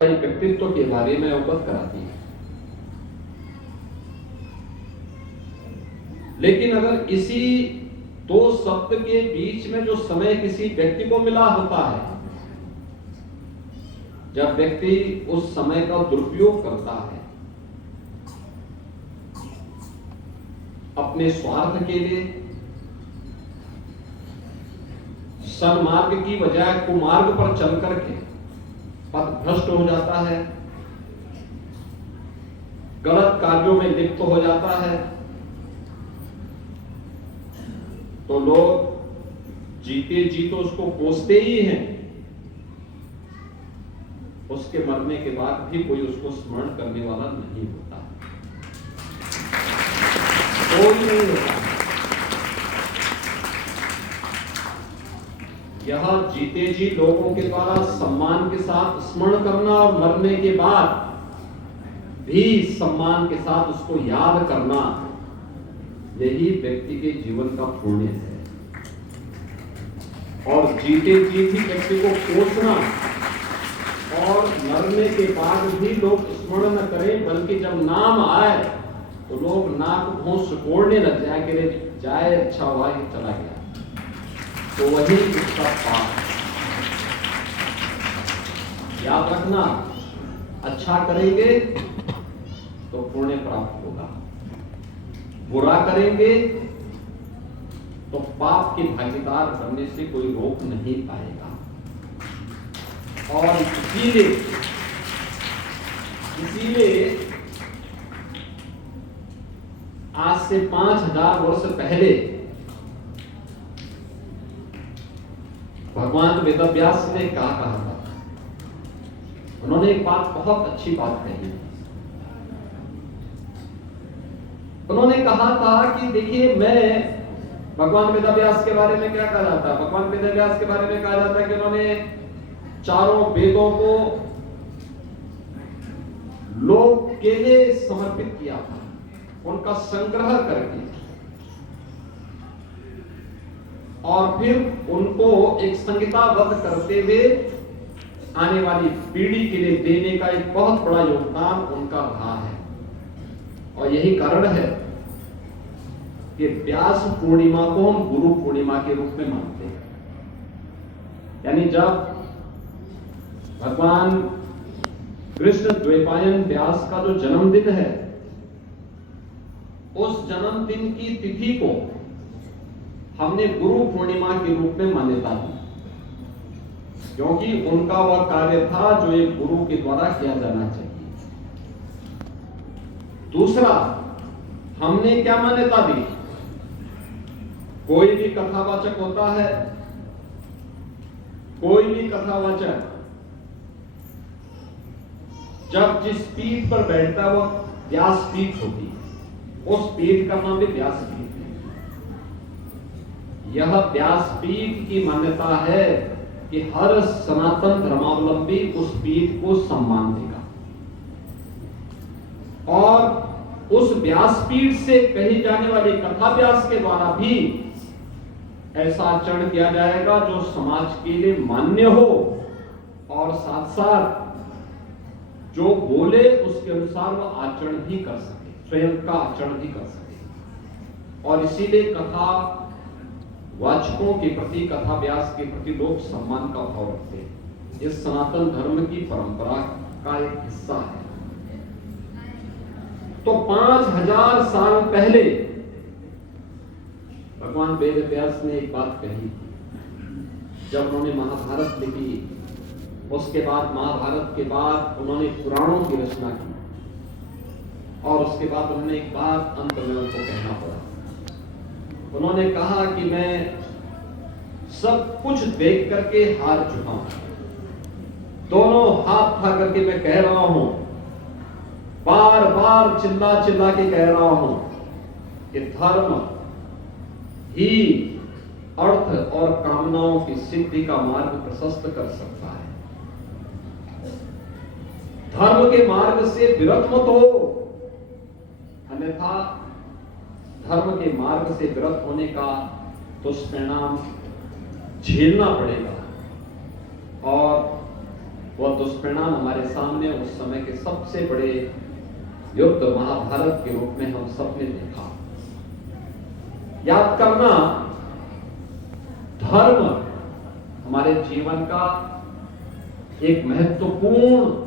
व्यक्तित्व के बारे में अवगत कराती है। लेकिन अगर इसी दो शब्द के बीच में जो समय किसी व्यक्ति को मिला होता है, जब व्यक्ति उस समय का दुरुपयोग करता है अपने स्वार्थ के लिए, सन्मार्ग की बजाय कुमार्ग पर चल करके पथ भ्रष्ट हो जाता है, गलत कार्यों में लिप्त हो जाता है, तो लोग जीते जी तो उसको कोसते ही हैं, उसके मरने के बाद भी कोई उसको स्मरण करने वाला नहीं होता, कोई नहीं होता। यह जीते जी लोगों के द्वारा सम्मान के साथ स्मरण करना और मरने के बाद भी सम्मान के साथ उसको याद करना, यही व्यक्ति के जीवन का पुण्य है। और जीते जी भी व्यक्ति को कोसना और मरने के बाद भी लोग स्मरण न करें, बल्कि जब नाम आए तो लोग नाक भों सिकोड़ने लग जाए कि जाए अच्छा हुआ ये चला गया, तो वही उसका पाप। याद रखना, अच्छा करेंगे तो पुण्य प्राप्त होगा, बुरा करेंगे तो पाप के भागीदार बनने से कोई रोक नहीं पाएगा। और इसीलिए आज से 5000 वर्ष पहले भगवान वेदव्यास ने क्या कहा था? उन्होंने एक बात, बहुत अच्छी बात कही। उन्होंने कहा था कि देखिए, मैं भगवान वेदव्यास के बारे में क्या कहा जाता है? भगवान वेदव्यास के बारे में कहा जाता है कि उन्होंने चारों वेदों को लोक के लिए समर्पित किया था, उनका संग्रह करके, और फिर उनको एक संहिताबद्ध करते हुए आने वाली पीढ़ी के लिए देने का एक बहुत बड़ा योगदान उनका रहा है। और यही कारण है कि व्यास पूर्णिमा को हम गुरु पूर्णिमा के रूप में मानते हैं। यानी जब भगवान कृष्ण द्वैपायन व्यास का जो जन्मदिन है, उस जन्मदिन की तिथि को हमने गुरु पूर्णिमा के रूप में मान्यता दी, क्योंकि उनका वह कार्य था जो एक गुरु के द्वारा किया जाना चाहिए। दूसरा, हमने क्या मान्यता दी? कोई भी कथावाचक होता है, कोई भी कथावाचक जब जिस पीठ पर बैठता है वह व्यास पीठ होती है, उस पीठ का नाम भी व्यास पीठ है। यह व्यासपीठ की मान्यता है कि हर सनातन धर्मावलंबी उस पीठ को सम्मान देगा, और उस व्यासपीठ से कही जाने वाली कथा व्यास के द्वारा भी ऐसा आचरण किया जाएगा जो समाज के लिए मान्य हो, और साथ साथ जो बोले उसके अनुसार वह आचरण भी कर सके, स्वयं का आचरण भी कर सके। और इसीलिए कथा वाचकों के प्रति, कथा व्यास के प्रति लोग सम्मान का भाव रखते हैं। इस सनातन धर्म की परंपरा का एक हिस्सा है। तो 5000 साल पहले भगवान वेदव्यास ने एक बात कही थी, जब उन्होंने महाभारत लिखी। उसके बाद, महाभारत के बाद उन्होंने पुराणों की रचना की, और उसके बाद उन्होंने एक बात अंत में उनको कहना पड़ा। उन्होंने कहा कि मैं सब कुछ देख करके हार चुका हूं, दोनों हाथ उठा करके मैं कह रहा हूं, बार बार चिल्ला चिल्ला के कह रहा हूं कि धर्म ही अर्थ और कामनाओं की सिद्धि का मार्ग प्रशस्त कर सकता है। धर्म के मार्ग से विरत मत हो, अन्यथा धर्म के मार्ग से विरत होने का दुष्परिणाम झेलना पड़ेगा। और वह दुष्परिणाम हमारे सामने उस समय के सबसे बड़े युद्ध महाभारत के रूप में हम सबने देखा। याद करना, धर्म हमारे जीवन का एक महत्वपूर्ण